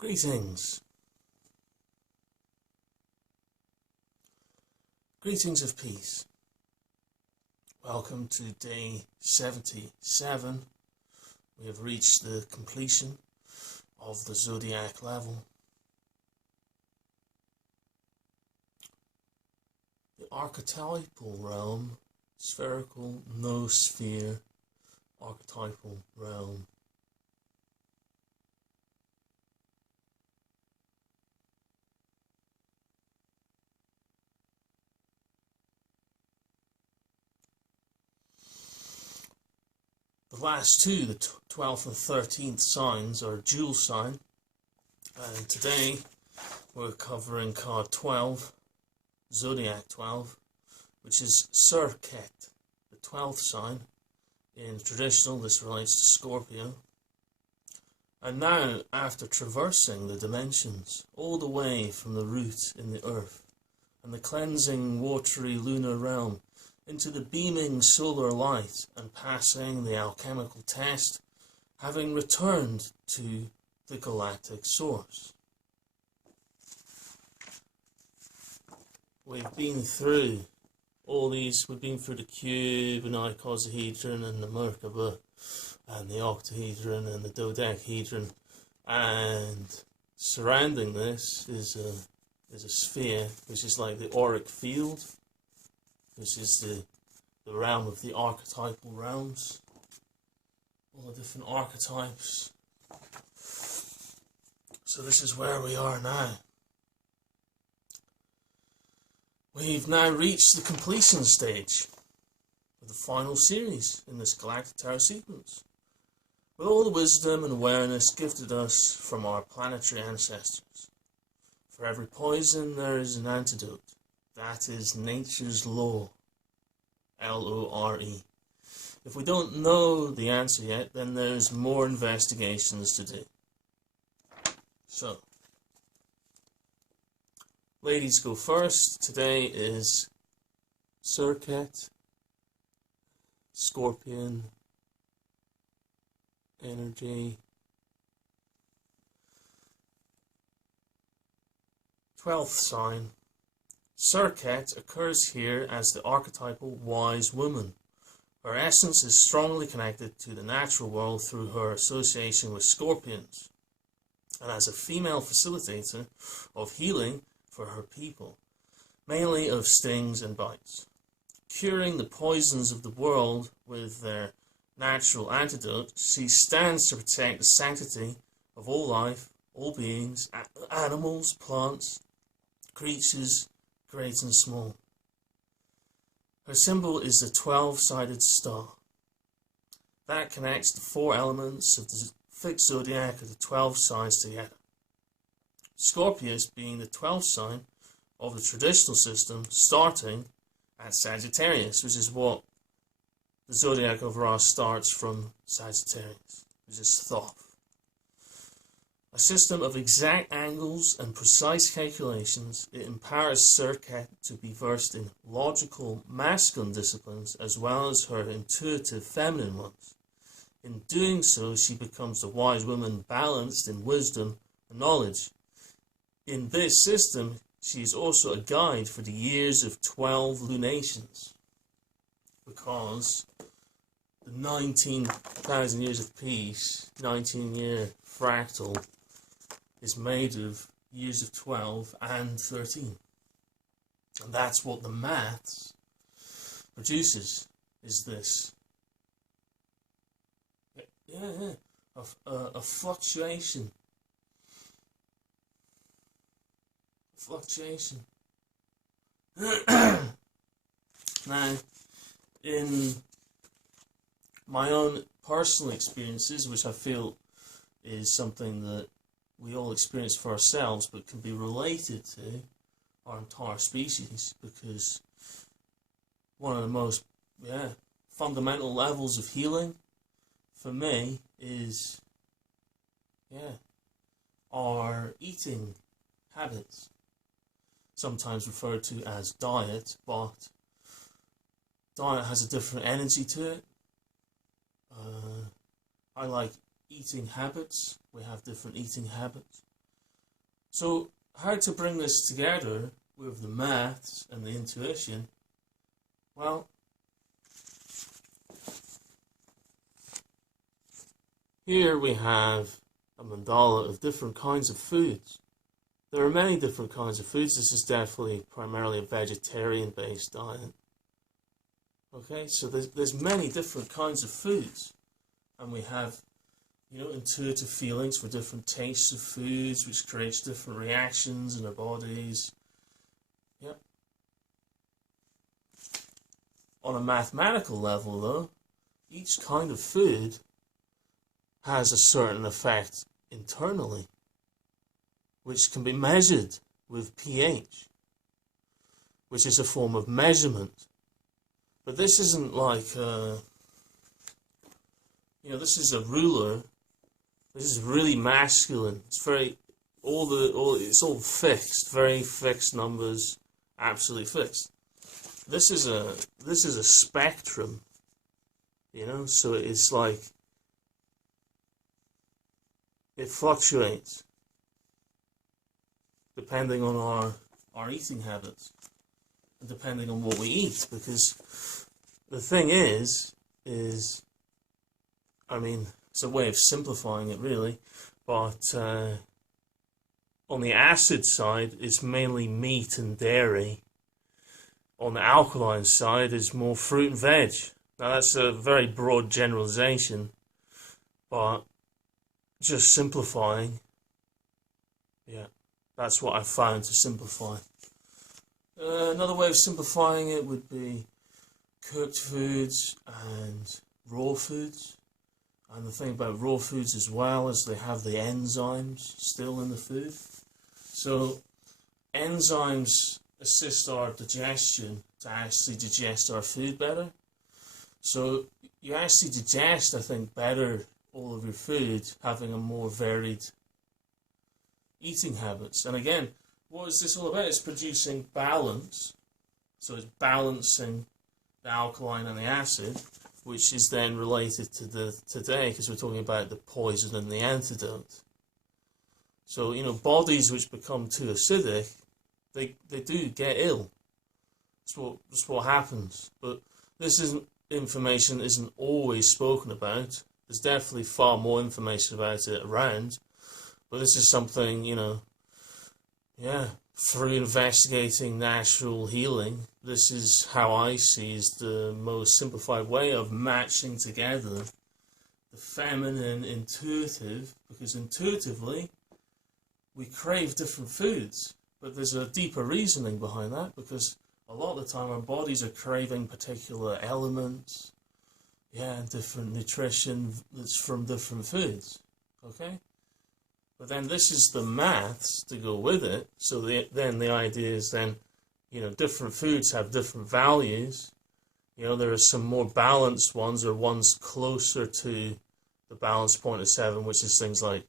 Greetings. Greetings of peace. Welcome to day 77. We have reached the completion of the Zodiac level. The archetypal realm, spherical, no sphere, archetypal realm. The last two, the 12th and 13th signs, are dual sign, and today we're covering card 12, Zodiac 12, which is SERKET, the 12th sign. In traditional, this relates to Scorpio. And now, after traversing the dimensions, all the way from the root in the earth, and the cleansing watery lunar realm, into the beaming solar light and passing the alchemical test, having returned to the galactic source. We've been through all these, we've been through the cube and icosahedron and the Merkaba and the octahedron and the dodecahedron, and surrounding this is a sphere which is like the auric field, which is the realm of the archetypal realms, all the different archetypes. So this is where we are now. We've now reached the completion stage of the final series in this Galactic Tarot sequence, with all the wisdom and awareness gifted us from our planetary ancestors. For every poison there is an antidote. That is nature's law. L-O-R-E. If we don't know the answer yet, then there's more investigations to do. So, ladies go first. Today is SERKET, Scorpion, energy. 12th sign. SERKET occurs here as the archetypal wise woman. Her essence is strongly connected to the natural world through her association with scorpions, and as a female facilitator of healing for her people, mainly of stings and bites. Curing the poisons of the world with their natural antidote, she stands to protect the sanctity of all life, all beings, animals, plants, creatures, great and small. Her symbol is the 12-sided star. That connects the four elements of the fixed zodiac of the 12 signs together. Scorpius being the 12th sign of the traditional system, starting at Sagittarius, which is what the zodiac overall starts from. Sagittarius, which is Thoth. A system of exact angles and precise calculations, it empowers SERKET to be versed in logical masculine disciplines as well as her intuitive feminine ones. In doing so, she becomes a wise woman balanced in wisdom and knowledge. In this system, she is also a guide for the years of 12 lunations, because the 19,000 years of peace, 19-year fractal, is made of years of 12 and 13. And that's what the maths produces, is this. A fluctuation. Now, in my own personal experiences, which I feel is something that we all experience for ourselves, but can be related to our entire species, because one of the most fundamental levels of healing for me is our eating habits, sometimes referred to as diet, but diet has a different energy to it. I like eating habits. We have different eating habits. So how to bring this together with the maths and the intuition? Well, here we have a mandala of different kinds of foods. There are many different kinds of foods. This is definitely primarily a vegetarian-based diet. Okay, so there's many different kinds of foods. And we have, intuitive feelings for different tastes of foods, which creates different reactions in our bodies. Yep. On a mathematical level, though, each kind of food has a certain effect internally, which can be measured with pH, which is a form of measurement. But this isn't like, this is a ruler. This is really masculine. It's very, it's all fixed, very fixed numbers, absolutely fixed. This is a spectrum, so it's like, it fluctuates depending on our eating habits and depending on what we eat, because the thing is, it's a way of simplifying it really, but on the acid side, it's mainly meat and dairy. On the alkaline side, it's more fruit and veg. Now that's a very broad generalization, but just simplifying, yeah, that's what I found to simplify. Another way of simplifying it would be cooked foods and raw foods. And the thing about raw foods as well is they have the enzymes still in the food. So enzymes assist our digestion to actually digest our food better. So you actually digest, I think, better all of your food, having a more varied eating habits. And again, what is this all about? It's producing balance. So it's balancing the alkaline and the acid, which is then related to today, because we're talking about the poison and the antidote. So, bodies which become too acidic, they do get ill. That's what happens. But information isn't always spoken about. There's definitely far more information about it around, but this is something, through investigating natural healing, this is how I see is the most simplified way of matching together the feminine intuitive, because intuitively we crave different foods, but there's a deeper reasoning behind that, because a lot of the time our bodies are craving particular elements, different nutrition that's from different foods, okay? But then this is the maths to go with it, so then the idea is then, different foods have different values. There are some more balanced ones, or ones closer to the balance point of 7, which is things like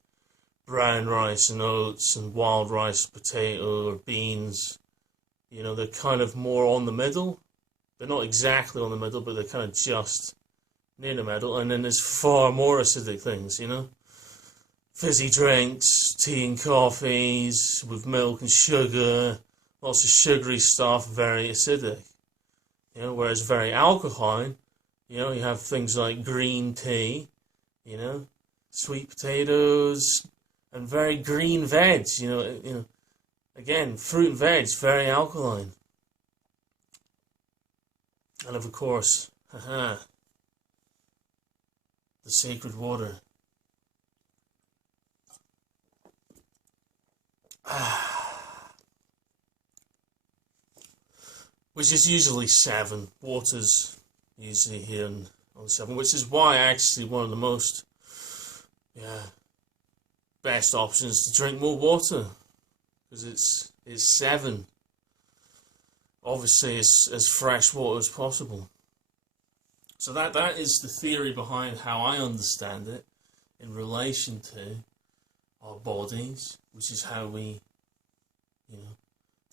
brown rice and oats and wild rice, potato, or beans. They're kind of more on the middle. They're not exactly on the middle, but they're kind of just near the middle. And then there's far more acidic things, fizzy drinks, tea and coffees with milk and sugar, lots of sugary stuff, very acidic. Whereas very alkaline, you have things like green tea, sweet potatoes, and very green veg, again, fruit and veg, very alkaline. And of course, the sacred water. Which is usually 7. Water's usually here on 7, which is why actually one of the most best options to drink more water, because it's 7. Obviously, as fresh water as possible. So that is the theory behind how I understand it in relation to our bodies, which is how we,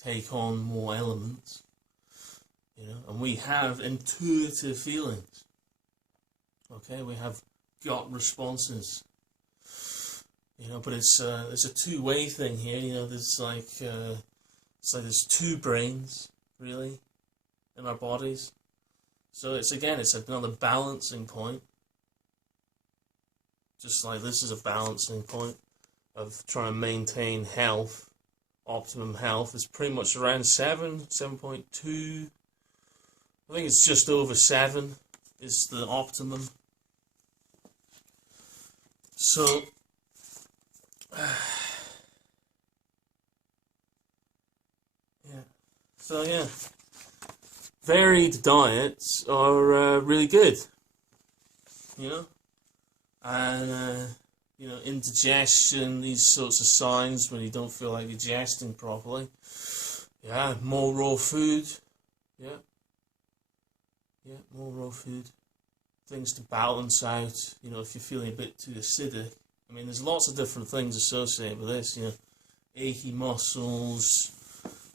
take on more elements, and we have intuitive feelings. Okay, we have gut responses. you know, but it's a two-way thing here. You know, there's like it's like there's two brains really in our bodies. So it's another balancing point. Just like this is a balancing point of trying to maintain health, optimum health. It's pretty much around 7.2. I think it's just over 7 is the optimum. So, yeah. Varied diets are really good, you know. And, you know, indigestion, these sorts of signs when you don't feel like digesting properly. Yeah, more raw food. Yeah, more raw food. Things to balance out, you know, if you're feeling a bit too acidic. I mean, there's lots of different things associated with this, you know. Achy muscles,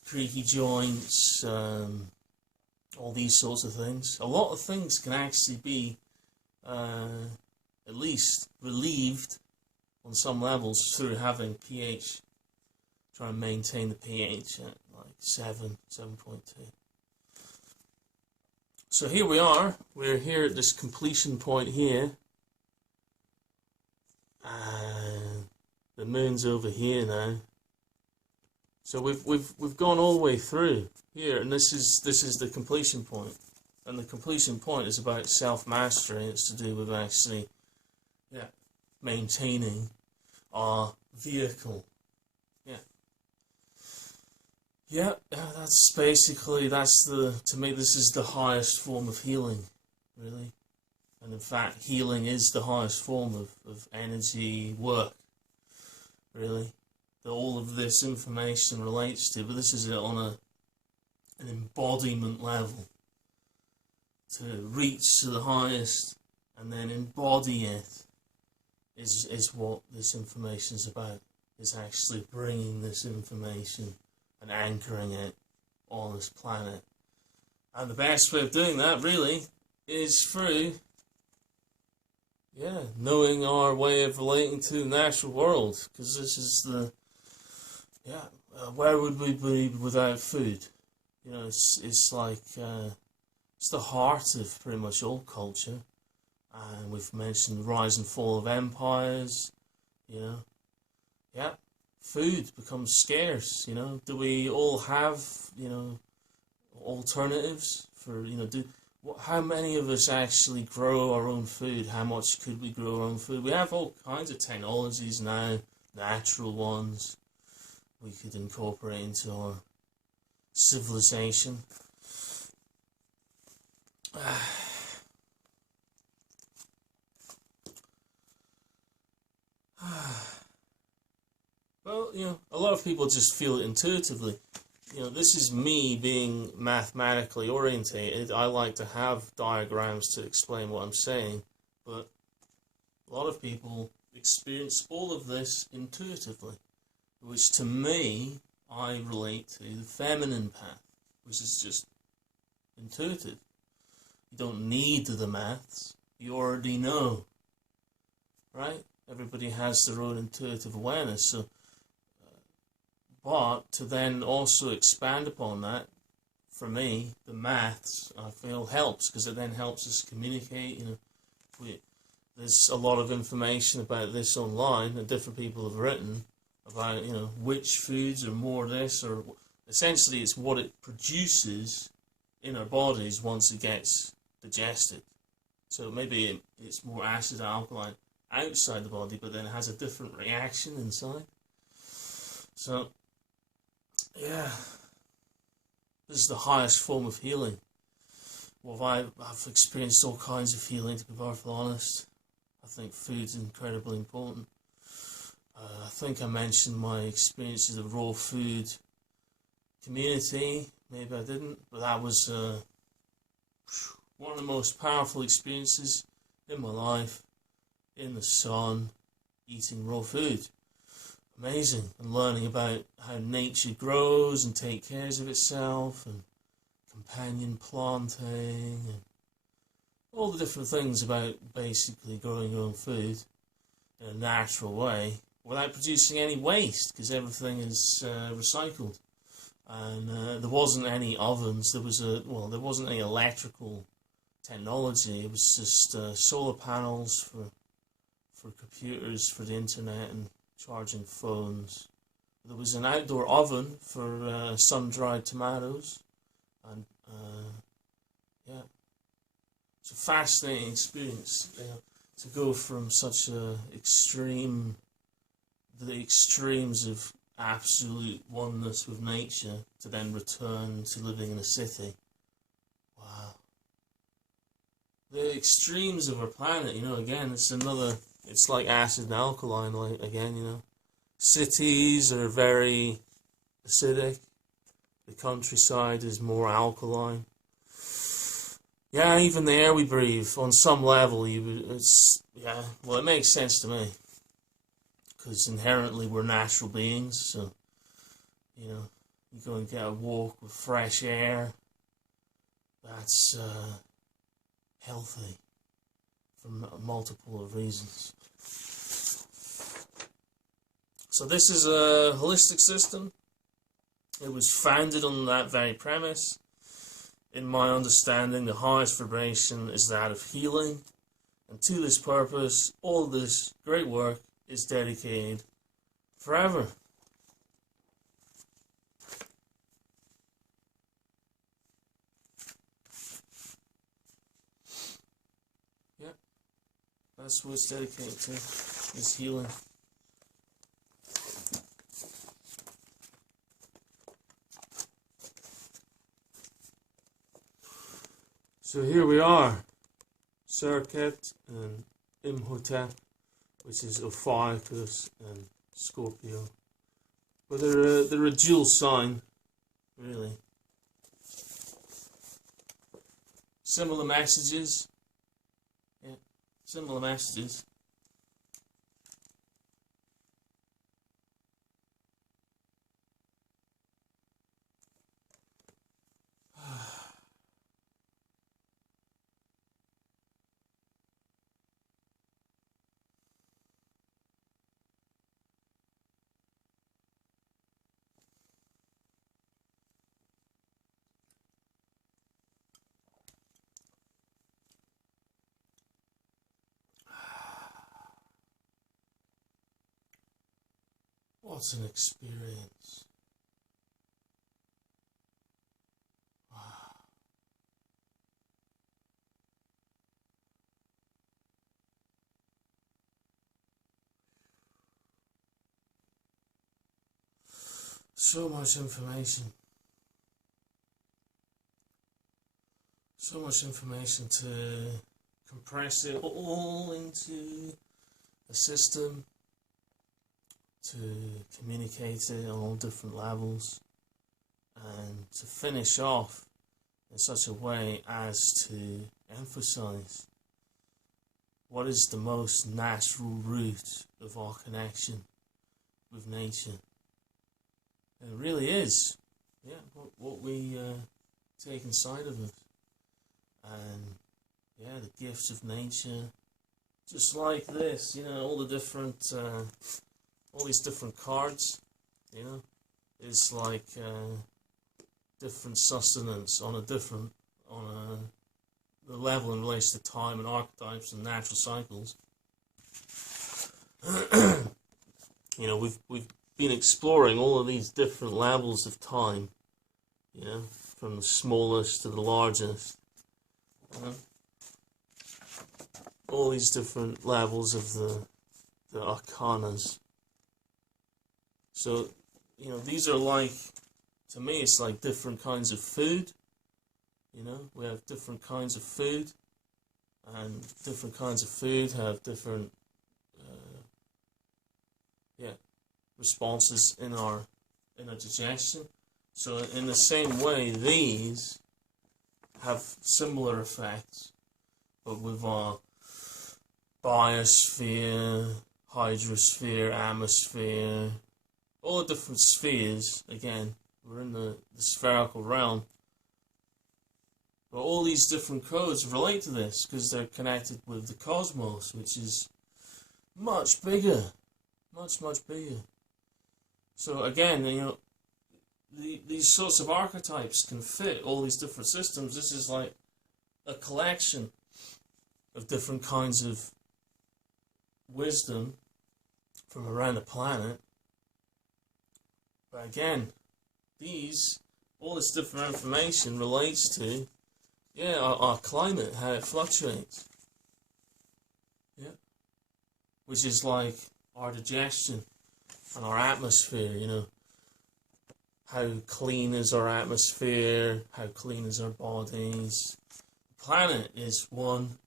creaky joints, all these sorts of things. A lot of things can actually be at least relieved on some levels through having pH, try and maintain the pH at like 7.2. So here we are, we're here at this completion point here, and the moon's over here now. So we've gone all the way through here, and this is the completion point. And the completion point is about self-mastery. It's to do with actually maintaining our vehicle. That's basically, to me, this is the highest form of healing, really. And in fact, healing is the highest form of energy work, really, that all of this information relates to. But this is on an embodiment level. To reach to the highest and then embody it is what this information is about. Is actually bringing this information and anchoring it on this planet. And the best way of doing that, really, is through, knowing our way of relating to the natural world. Because this is where would we be without food? You know, it's like, it's the heart of pretty much all culture. And we've mentioned the rise and fall of empires, you know. Food becomes scarce, you know. Do we all have, you know, alternatives for, you know, how many of us actually grow our own food? How much could we grow our own food? We have all kinds of technologies now, natural ones, we could incorporate into our civilization. Well, you know, a lot of people just feel it intuitively. You know, this is me being mathematically orientated. I like to have diagrams to explain what I'm saying, but a lot of people experience all of this intuitively, which to me, I relate to the feminine path, which is just intuitive. You don't need the maths, you already know, right? Everybody has their own intuitive awareness, so but to then also expand upon that, for me, the maths, I feel, helps, because it then helps us communicate. You know, there's a lot of information about this online, and different people have written about, you know, which foods are more this, or essentially it's what it produces in our bodies once it gets digested. So maybe it's more acid or alkaline outside the body, but then it has a different reaction inside. So, yeah, this is the highest form of healing. Well, I've experienced all kinds of healing, to be perfectly honest. I think food's incredibly important. I think I mentioned my experiences of raw food community. Maybe I didn't, but that was one of the most powerful experiences in my life. In the sun, eating raw food. Amazing. And learning about how nature grows and takes care of itself, and companion planting, and all the different things about basically growing your own food in a natural way. without producing any waste, because everything is recycled. And there wasn't any ovens. There wasn't any electrical technology. It was just solar panels for computers, for the internet, and charging phones. There was an outdoor oven for sun-dried tomatoes, and yeah, it's a fascinating experience, to go from such the extremes of absolute oneness with nature to then return to living in a city. Wow. The extremes of our planet, again, it's like acid and alkaline, again, Cities are very acidic. The countryside is more alkaline. Yeah, even the air we breathe, on some level, it makes sense to me. Because inherently we're natural beings, so, you go and get a walk with fresh air. That's healthy for multiple reasons. So this is a holistic system. It was founded on that very premise. In my understanding, the highest vibration is that of healing. And to this purpose, all this great work is dedicated forever. Yeah, that's what it's dedicated to, is healing. So here we are, SERKET and Imhotep, which is Ophiuchus and Scorpio. But they're a dual sign, really. Similar messages. Yeah, similar messages. What an experience. Wow. So much information. So much information to compress it all into a system, to communicate it on all different levels, and to finish off in such a way as to emphasize what is the most natural root of our connection with nature. And it really is, yeah, what we take inside of us. And yeah, the gifts of nature, just like this, all the different all these different cards, it's like different sustenance on the level in relation to time and archetypes and natural cycles. We've been exploring all of these different levels of time, from the smallest to the largest. All these different levels of the arcanas. So, these are like, to me, it's like different kinds of food. We have different kinds of food, and different kinds of food have different, responses in our digestion. So, in the same way, these have similar effects, but with our biosphere, hydrosphere, atmosphere, all the different spheres. Again, we're in the spherical realm. But all these different codes relate to this because they're connected with the cosmos, which is much bigger much, much bigger. So again, you know, these sorts of archetypes can fit all these different systems. This is like a collection of different kinds of wisdom from around the planet. But again, all this different information relates to, yeah, our climate, how it fluctuates. Yeah. Which is like our digestion and our atmosphere, you know. How clean is our atmosphere? How clean is our bodies? The planet is one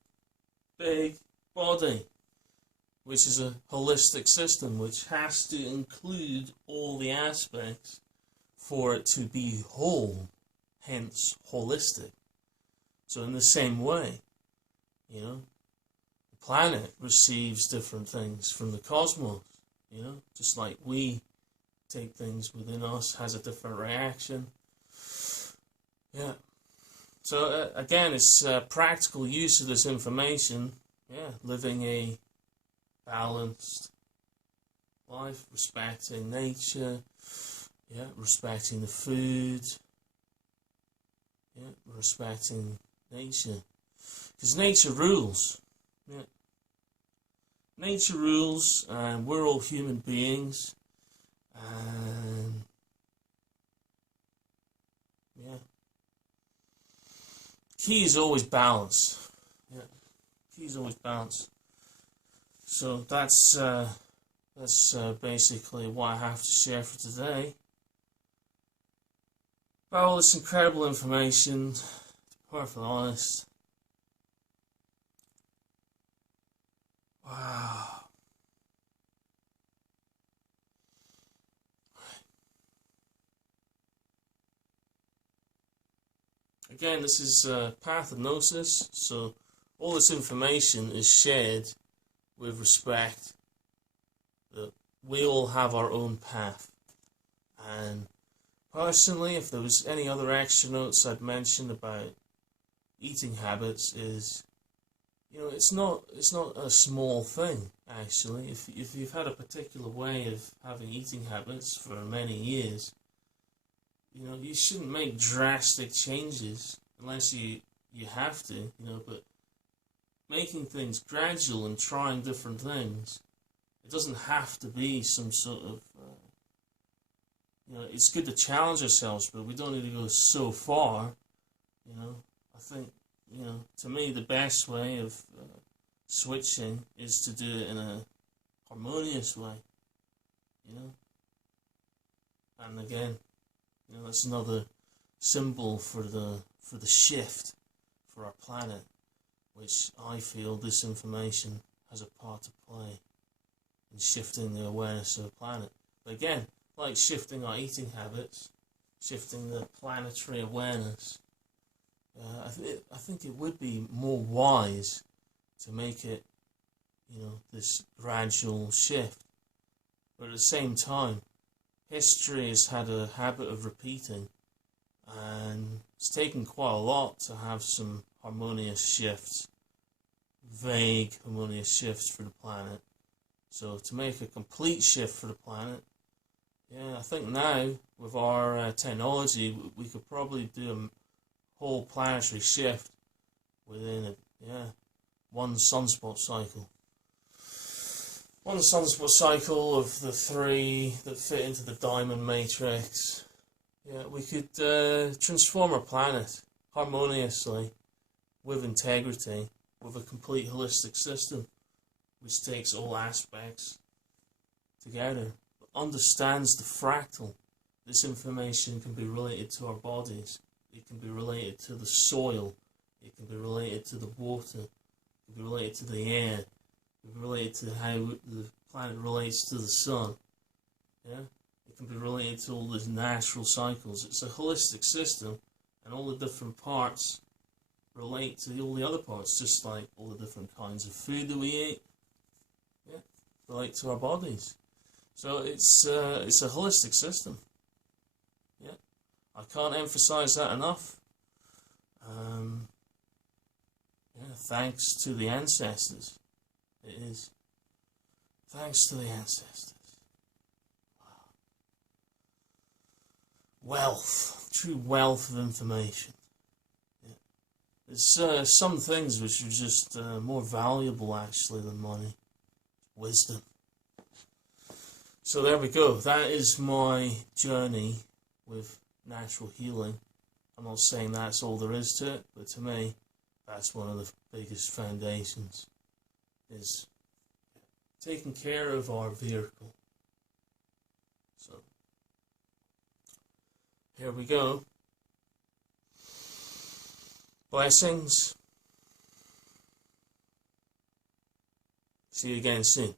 big body, which is a holistic system, which has to include all the aspects for it to be whole, hence holistic. So in the same way, you know, the planet receives different things from the cosmos, you know, just like we take things within us, has a different reaction. Yeah. So again, it's practical use of this information. Yeah, living a balanced life, respecting nature. Yeah, respecting the food. Yeah, respecting nature, because nature rules. Yeah, nature rules, and we're all human beings. And yeah, key is always balance. Yeah, key is always balance. So that's basically what I have to share for today. About all this incredible information, to be perfectly honest. Wow. Again, this is pathognosis, so all this information is shared with respect that we all have our own path. And personally, if there was any other extra notes I'd mention about eating habits, is, you know, it's not a small thing, actually. If you've had a particular way of having eating habits for many years, you know, you shouldn't make drastic changes unless you have to, you know, but making things gradual and trying different things, it doesn't have to be some sort of, you know, it's good to challenge ourselves, but we don't need to go so far, you know. I think, you know, to me, the best way of switching is to do it in a harmonious way, you know. And again, you know, that's another symbol for the shift for our planet, which I feel this information has a part to play in shifting the awareness of the planet. But again, like shifting our eating habits, shifting the planetary awareness, I think it would be more wise to make it, you know, this gradual shift. But at the same time, history has had a habit of repeating, and it's taken quite a lot to have some harmonious shifts, vague harmonious shifts for the planet. So to make a complete shift for the planet, yeah, I think now with our technology, we could probably do a whole planetary shift within one sunspot cycle. One sunspot cycle of the 3 that fit into the diamond matrix. Yeah, we could transform our planet harmoniously, with integrity, with a complete holistic system, which takes all aspects together, but understands the fractal. This information can be related to our bodies. It can be related to the soil. It can be related to the water. It can be related to the air. Related to how the planet relates to the sun. Yeah, it can be related to all these natural cycles. It's a holistic system, and all the different parts relate to all the other parts, just like all the different kinds of food that we eat. Yeah, relate to our bodies. So it's a holistic system. Yeah, I can't emphasize that enough. Yeah, thanks to the ancestors. It is. Thanks to the ancestors. wealth, true wealth of information. Yeah. There's some things which are just more valuable actually than money. Wisdom. So there we go. That is my journey with natural healing. I'm not saying that's all there is to it, but to me, that's one of the biggest foundations, is taking care of our vehicle. So, here we go. Blessings. See you again soon.